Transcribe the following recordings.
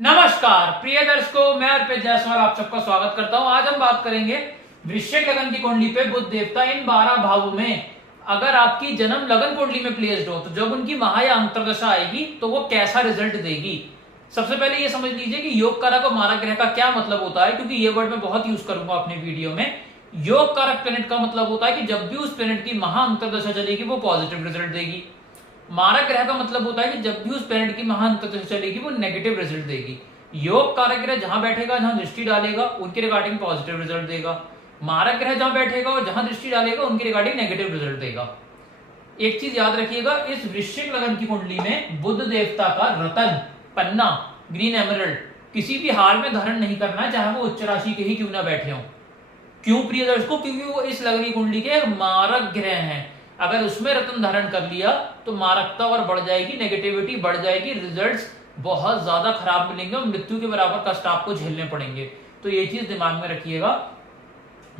नमस्कार प्रिय दर्शकों, मैं अर्पित जायसवाल आप सबका स्वागत करता हूं। आज हम बात करेंगे वृश्चिक लगन की कुंडली पे बुध देवता इन 12 भावों में अगर आपकी जन्म लगन कुंडली में प्लेस्ड हो तो जब उनकी महा या अंतर्दशा आएगी तो वो कैसा रिजल्ट देगी। सबसे पहले ये समझ लीजिए कि योग कारक और मारक ग्रह का क्या मतलब होता है, क्योंकि ये वर्ड मैं बहुत यूज करूंगा अपने वीडियो में। योग कारक प्लेनेट का मतलब होता है कि जब भी उस प्लेनेट की महा अंतर्दशा चलेगी वो पॉजिटिव रिजल्ट देगी। मारक ग्रह का मतलब होता है कि जब भी उस प्लेनेट की महा अंतर्दशा चलेगी वो नेगेटिव रिजल्ट देगी। योग कारक ग्रह जहां बैठेगा, जहां दृष्टि डालेगा, उनके रिगार्डिंग पॉजिटिव रिजल्ट देगा। मारक ग्रह जहां बैठेगा और जहां दृष्टि डालेगा उनके रिगार्डिंग नेगेटिव रिजल्ट देगा। एक चीज याद रखिएगा, इस वृश्चिक लगन की कुंडली में बुध देवता का रतन, पन्ना, ग्रीन एमरल्ड किसी भी हाल में धारण नहीं करना है, चाहे वो उच्च राशि के ही क्यों ना बैठे हों। क्यों प्रिय दर्शकों? क्योंकि वो इस लगन की कुंडली के मारक ग्रह हैं। अगर उसमें रत्न धारण कर लिया तो मारकता और बढ़ जाएगी, नेगेटिविटी बढ़ जाएगी, रिजल्ट्स बहुत ज्यादा खराब मिलेंगे और मृत्यु के बराबर कष्ट आपको झेलने पड़ेंगे। तो ये चीज दिमाग में रखिएगा।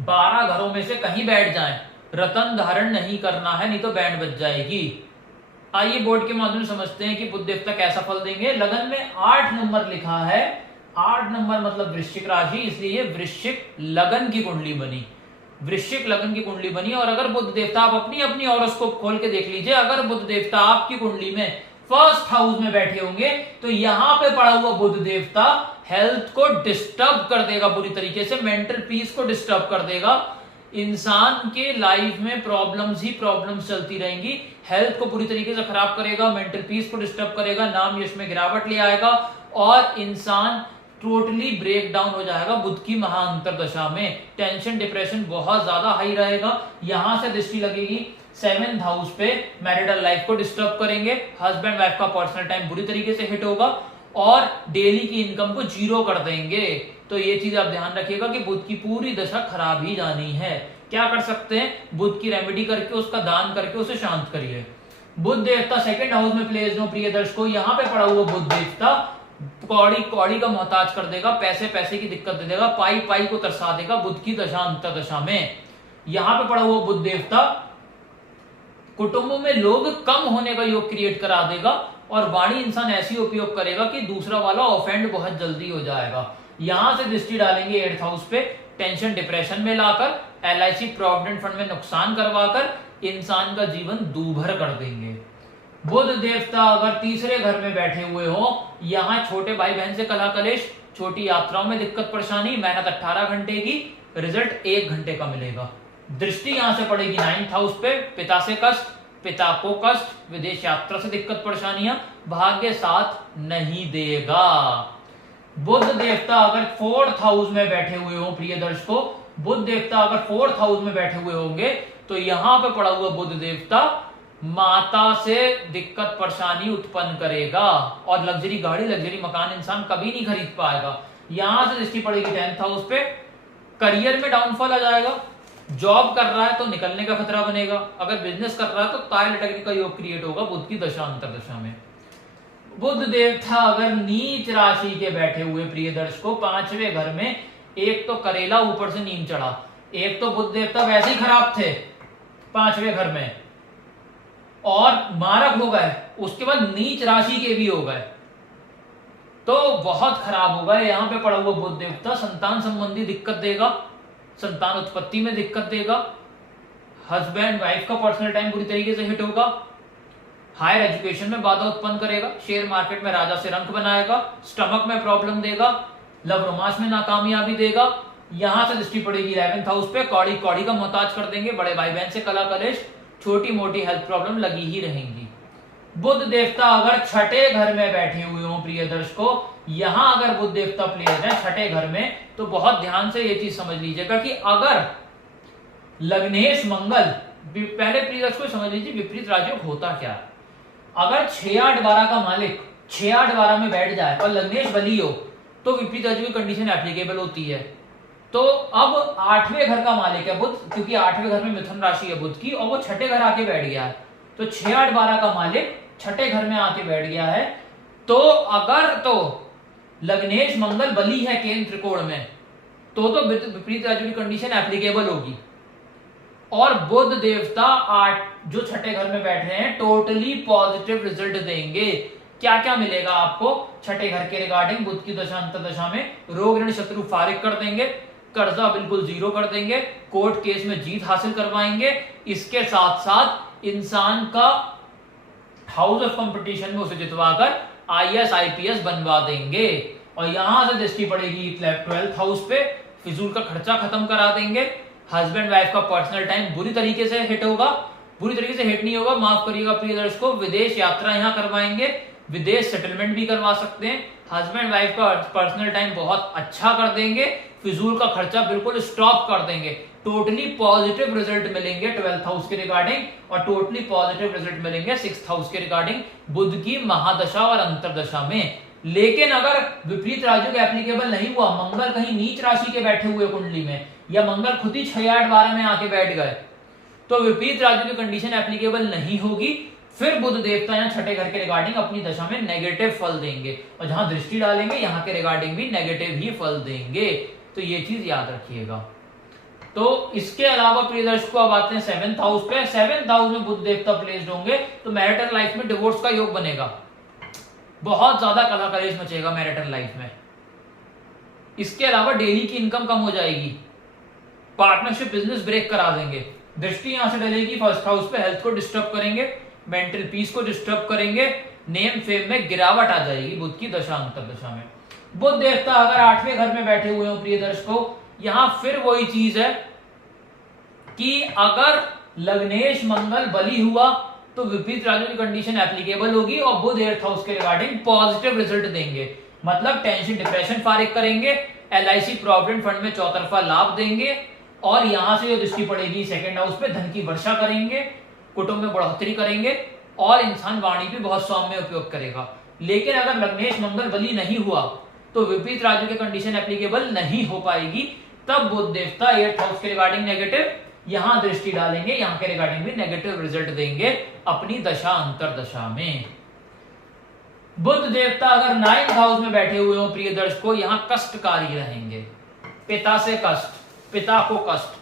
12 घरों में से कहीं बैठ जाएं, रत्न धारण नहीं करना है, नहीं तो बैंड बज जाएगी। आइए बोर्ड के माध्यम से समझते हैं कि बुध देवता कैसा फल देंगे। लगन में 8 नंबर लिखा है, 8 नंबर मतलब वृश्चिक राशि, इसलिए वृश्चिक लगन की कुंडली बनी, वृश्चिक लगन की कुंडली बनी। और अगर बुध देवता, आप अपनी अपनी हॉरोस्कोप खोल के देख लीजिए, अगर बुध देवता आपकी कुंडली में फर्स्ट हाउस में बैठे होंगे तो यहां पे पड़ा हुआ बुध देवता हेल्थ को डिस्टर्ब कर देगा बुरी तरीके से, मेंटल पीस को डिस्टर्ब कर देगा। इंसान के लाइफ में प्रॉब्लम्स ही प्रॉब्लम्स चलती रहेंगी, हेल्थ को पूरी तरीके से खराब करेगा, मेंटल पीस को डिस्टर्ब करेगा, नाम यश में गिरावट ले आएगा और इंसान टोटली ब्रेक डाउन हो जाएगा। बुध की महा अंतर्दशा में टेंशन, डिप्रेशन बहुत ज्यादा हाई रहेगा। यहां से दृष्टि लगेगी 7th हाउस पे, मैरिटल लाइफ को डिस्टर्ब करेंगे, हस्बैंड वाइफ का पर्सनल टाइम बुरी तरीके से हिट होगा और डेली की इनकम को जीरो कर देंगे। तो ये चीज आप ध्यान रखिएगा कि बुध की पूरी दशा खराब ही जानी है। क्या कर सकते हैं? बुध की रेमेडी करके, उसका दान करके उसे शांत करिए। बुध देवता 2nd हाउस में प्लेस्ड हो प्रिय दर्शकों, यहाँ पे पड़ा हुआ बुध देवता कौड़ी कौड़ी का मोहताज कर देगा, पैसे पैसे की दिक्कत दे देगा, पाई पाई को तरसा देगा बुध की दशा अंतर्दशा में। यहां पे पड़ा हुआ बुध देवता कुटुंबों में लोग कम होने का योग क्रिएट करा देगा और वाणी इंसान ऐसी उपयोग करेगा कि दूसरा वाला ऑफेंड बहुत जल्दी हो जाएगा। यहां से दृष्टि डालेंगे 8th हाउस पे, टेंशन डिप्रेशन में लाकर, LIC प्रोविडेंट फंड में नुकसान करवाकर इंसान का जीवन दूभर कर देंगे। बुध देवता अगर तीसरे घर में बैठे हुए हो, यहाँ छोटे भाई बहन से कलह कलेश, छोटी यात्राओं में दिक्कत परेशानी, मेहनत 18 घंटे की, रिजल्ट 1 घंटे का मिलेगा। दृष्टि यहां से पड़ेगी 9th हाउस पे, पिता से कष्ट, पिता को कष्ट, विदेश यात्रा से दिक्कत परेशानियां, भाग्य साथ नहीं देगा। बुध देवता अगर 4th हाउस में बैठे हुए हो प्रिय दर्शकों, बुध देवता अगर 4th हाउस में बैठे हुए होंगे तो यहां पे पड़ा हुआ बुध देवता माता से दिक्कत परेशानी उत्पन्न करेगा और लग्जरी गाड़ी, लग्जरी मकान इंसान कभी नहीं खरीद पाएगा। यहां से दृष्टि पड़ेगी 10th हाउस पे, करियर में डाउनफॉल आ जाएगा। जॉब कर रहा है तो निकलने का खतरा बनेगा, अगर बिजनेस कर रहा है तो तार लटकने का योग क्रिएट होगा बुध की दशा अंतर्दशा में। बुध देवता अगर नीच राशि के बैठे हुए प्रिय दर्शकों 5वें घर में, एक तो करेला ऊपर से नीम चढ़ा, एक तो बुध देवता वैसे ही खराब थे 5वें घर में और मारक हो गए, उसके बाद नीच राशि के भी हो गए, तो बहुत खराब होगा। यहां पे पड़ा हुआ बुध देवता संतान संबंधी दिक्कत देगा, संतान उत्पत्ति में दिक्कत देगा, हस्बैंड वाइफ का पर्सनल टाइम बुरी तरीके से हिट होगा, हायर एजुकेशन में बाधा उत्पन्न करेगा, शेयर मार्केट में राजा से रंक बनाएगा, स्टमक में प्रॉब्लम देगा, लव रोमांस में नाकामयाबी देगा। यहां से दृष्टि पड़ेगी 11th हाउस पे, कौड़ी कौड़ी का मोहताज कर देंगे, बड़े भाई बहन से कलह कलेश, छोटी मोटी हेल्थ प्रॉब्लम लगी ही रहेंगी। बुध देवता अगर 6ठे घर में बैठे हुए हो प्रिय दर्शकों, यहां अगर बुध देवता प्लेस्ड है 6ठे घर में, तो बहुत ध्यान से ये चीज समझ लीजिएगा कि अगर लग्नेश मंगल, पहले प्रिय दर्शकों समझ लीजिए विपरीत राजयोग होता क्या। अगर 6-8-12 का मालिक 6-8-12 में बैठ जाए और लग्नेश बली हो तो विपरीत राजयोग की कंडीशन एप्लीकेबल होती है। तो अब 8वें घर का मालिक है बुध, क्योंकि 8वें घर में मिथुन राशि है बुध की, और वो 6ठे घर आके बैठ गया है, तो 6-8-12 का मालिक 6ठे घर में आके बैठ गया है। तो अगर तो लग्नेश मंगल बली है केंद्र त्रिकोण में, तो विपरीत राजयोग की कंडीशन एप्लीकेबल होगी। और बुध देवता 8 जो 6ठे घर में बैठ रहे हैं टोटली पॉजिटिव रिजल्ट देंगे। क्या क्या मिलेगा आपको छठे घर के रिगार्डिंग बुध की दशा अंतर दशा में? रोग ऋण शत्रु फारिग कर देंगे, कर्जा बिल्कुल जीरो कर देंगे, कोर्ट केस में जीत हासिल करवाएंगे, इसके साथ साथ इंसान का हाउस ऑफ कंपटीशन में उसे जितवाकर आईएएस आईपीएस बनवा देंगे। और यहां से दृष्टि पड़ेगी 12th हाउस पे, फिजूल का खर्चा खत्म करा देंगे। हस्बैंड वाइफ का पर्सनल टाइम बुरी तरीके से हिट होगा, बुरी तरीके से हिट नहीं होगा, माफ करिएगा प्रिय दर्शकों, विदेश यात्रा यहां करवाएंगे, विदेश सेटलमेंट भी करवा सकते हैं। हस्बैंड वाइफ का पर्सनल टाइम बहुत अच्छा कर देंगे, फिजूल का खर्चा बिल्कुल स्टॉप कर देंगे। टोटली पॉजिटिव रिजल्ट मिलेंगे 12th हाउस के रिगार्डिंग, और टोटली पॉजिटिव रिजल्ट मिलेंगे 6th हाउस के रिगार्डिंग बुध की महादशा और अंतरदशा में। लेकिन अगर विपरीत राजयोग एप्लीकेबल नहीं हुआ, मंगल कहीं नीच राशि के बैठे हुए कुंडली में, या मंगल खुद ही 6, 8, 12 में आके बैठ गए, तो विपरीत राजयोग की कंडीशन एप्लीकेबल नहीं होगी। फिर बुध देवता यहाँ छठे घर के रिगार्डिंग अपनी दशा में नेगेटिव फल देंगे, और जहां दृष्टि डालेंगे यहाँ के रिगार्डिंग भी नेगेटिव ही फल देंगे। तो ये चीज याद रखिएगा। तो इसके अलावा प्रिय दर्शकों अब आते हैं 7th हाउस पे। 7th हाउस में बुध देवता प्लेस्ड होंगे तो मैरिटल लाइफ में डिवोर्स का योग बनेगा, बहुत ज्यादा कला कलेश मचेगा मैरिटल लाइफ में। इसके अलावा डेली की इनकम कम हो जाएगी, पार्टनरशिप बिजनेस ब्रेक करा देंगे। दृष्टि यहां से डलेगी 1st हाउस पे, हेल्थ को डिस्टर्ब करेंगे, मेंटल पीस को डिस्टर्ब करेंगे, नेम फेम में गिरावट आ जाएगी बुध की दशा अंतर दशा में। बुध देवता अगर 8वें घर में बैठे हुए हो प्रिय दर्शकों, यहां फिर वही चीज है कि अगर लग्नेश मंगल बली हुआ तो विपरीत राजयोग की कंडीशन एप्लीकेबल होगी, और बुध 8th हाउस के रिगार्डिंग पॉजिटिव रिजल्ट देंगे। मतलब टेंशन डिप्रेशन फारिग करेंगे, एलआईसी प्रोविडेंट फंड में चौतरफा लाभ देंगे, और यहां से जो दृष्टि पड़ेगी 2nd हाउस पे धन की वर्षा करेंगे, कुटुंब में बढ़ोतरी करेंगे, और इंसान वाणी भी बहुत सौम्य उपयोग करेगा। लेकिन अगर लग्नेश मंगल बली नहीं हुआ तो विपरीत राजयोग की कंडीशन एप्लीकेबल नहीं हो पाएगी। तब बुध देवता 8th हाउस के रिगार्डिंग नेगेटिव, यहां दृष्टि डालेंगे, यहां के रिगार्डिंग भी नेगेटिव रिजल्ट देंगे अपनी दशा अंतर दशा में। बुध देवता अगर 9th हाउस में बैठे हुए हो प्रिय दर्शकों, यहां कष्टकारी रहेंगे, पिता से कष्ट, पिता को कष्ट,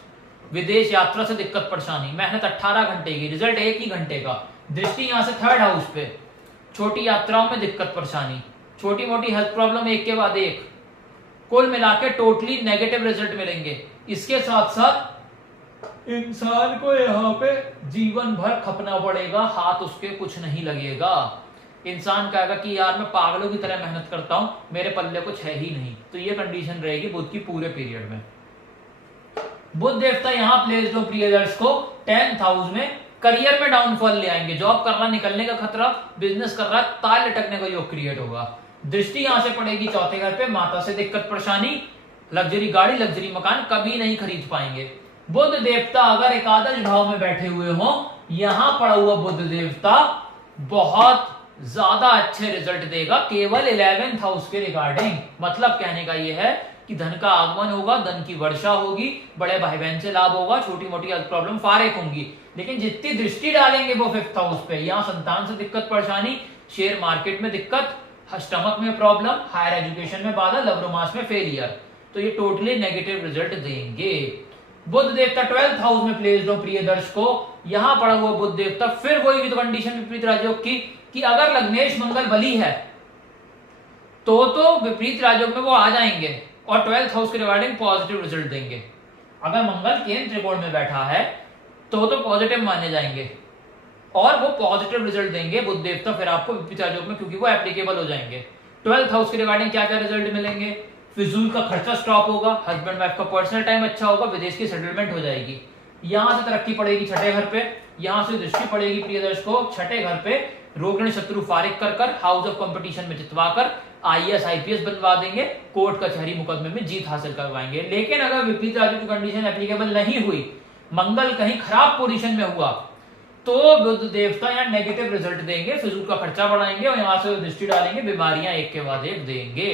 विदेश यात्रा से दिक्कत परेशानी, मेहनत 18 घंटे की, रिजल्ट 1 ही घंटे का। दृष्टि यहां से 3rd हाउस पे, छोटी यात्राओं में दिक्कत परेशानी, छोटी मोटी हेल्थ प्रॉब्लम एक के बाद एक, कुल मिलाकर टोटली नेगेटिव रिजल्ट मिलेंगे। इसके साथ साथ इंसान को यहाँ पे जीवन भर खपना पड़ेगा, हाथ उसके कुछ नहीं लगेगा। इंसान कहेगा कि यार मैं पागलों की तरह मेहनत करता हूं, मेरे पल्ले कुछ है ही नहीं। तो ये कंडीशन रहेगी बुध की पूरे पीरियड में। बुध देवता यहां प्लेस्ड हो प्रिय दर्शकों 10th हाउस में, करियर में डाउनफॉल ले आएंगे, जॉब कर रहा निकलने का खतरा, बिजनेस कर रहा ताल लटकने का योग क्रिएट होगा। दृष्टि यहां से पड़ेगी 4थे घर पे, माता से दिक्कत परेशानी, लग्जरी गाड़ी ज्यादा मकान कभी नहीं खरीद पाएंगे। बुध देवता अगर एकादश भाव में बैठे हुए हो, यहां पड़ा हुआ बुध देवता बहुत ज्यादा अच्छे रिजल्ट देगा केवल 11th हाउस के रिगार्डिंग। मतलब कहने का यह है कि धन का आगमन होगा, धन की वर्षा होगी, बड़े भाई बहन से लाभ होगा, छोटी मोटी हेल्थ प्रॉब्लम फारिग होंगी। लेकिन जितनी दृष्टि डालेंगे वो 5th हाउस पे, यहाँ संतान से दिक्कत परेशानी, शेयर मार्केट में दिक्कत, स्टमक में प्रॉब्लम, हायर एजुकेशन में बाधा, लव रोमांस में फेलियर। तो ये टोटली नेगेटिव रिजल्ट देंगे। बुध देवता 12th हाउस में प्लेस्ड हो प्रिय दर्शकों, यहां पड़ा हुआ बुध देवता फिर वही कंडीशन विपरीत राजयोग की कि अगर लग्नेश मंगल बली है तो विपरीत राजयोग में वो आ जाएंगे और 12th हाउस के रिगार्डिंग पॉजिटिव रिजल्ट देंगे। अगर मंगल केंद्र त्रिकोण में बैठा है तो पॉजिटिव माने जाएंगे और वो पॉजिटिव रिजल्ट देंगे बुध देवता फिर आपको विपरीत राजयोग में, क्योंकि वो एप्लीकेबल हो जाएंगे। 12th हाउस के रिगार्डिंग क्या क्या रिजल्ट मिलेंगे? फिजूल का खर्चा स्टॉप होगा, हस्बैंड वाइफ का पर्सनल टाइम अच्छा होगा, विदेश की सेटलमेंट हो जाएगी। यहां से तरक्की पड़ेगी 6ठे घर पे, यहां से दृष्टि पड़ेगी प्रिय दर्शकों 6ठे घर पे, रोग ऋण शत्रु फारिग कर हाउस ऑफ कंपटीशन में जितवाकर आईएएस आईपीएस बनवा देंगे, कोर्ट कचहरी मुकदमे में जीत हासिल करवाएंगे। लेकिन अगर विपरीत राजयोग की कंडीशन एप्लीकेबल नहीं हुई, मंगल कहीं खराब पोजीशन में हुआ, तो बुध देवता यहाँ नेगेटिव रिजल्ट देंगे, फिजूल का खर्चा बढ़ाएंगे और यहां से दृष्टि डालेंगे, बीमारियां एक के बाद एक देंगे।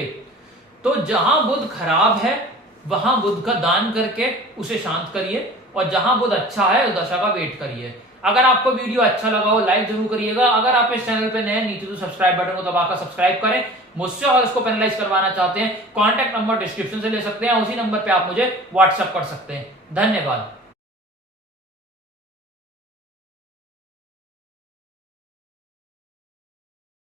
तो जहां बुध खराब है वहां बुध का दान करके उसे शांत करिए, और जहां बुध अच्छा है उस दशा का वेट करिए। अगर आपको वीडियो अच्छा लगा हो लाइक जरूर करिएगा। अगर आप इस चैनल पे नए नीचे तो सब्सक्राइब बटन को दबाकर सब्सक्राइब करें। मुझसे और इसको पेनलाइज करवाना चाहते हैं, कॉन्टैक्ट नंबर डिस्क्रिप्शन से ले सकते हैं, उसी नंबर पे आप मुझे व्हाट्सएप कर सकते हैं। धन्यवाद।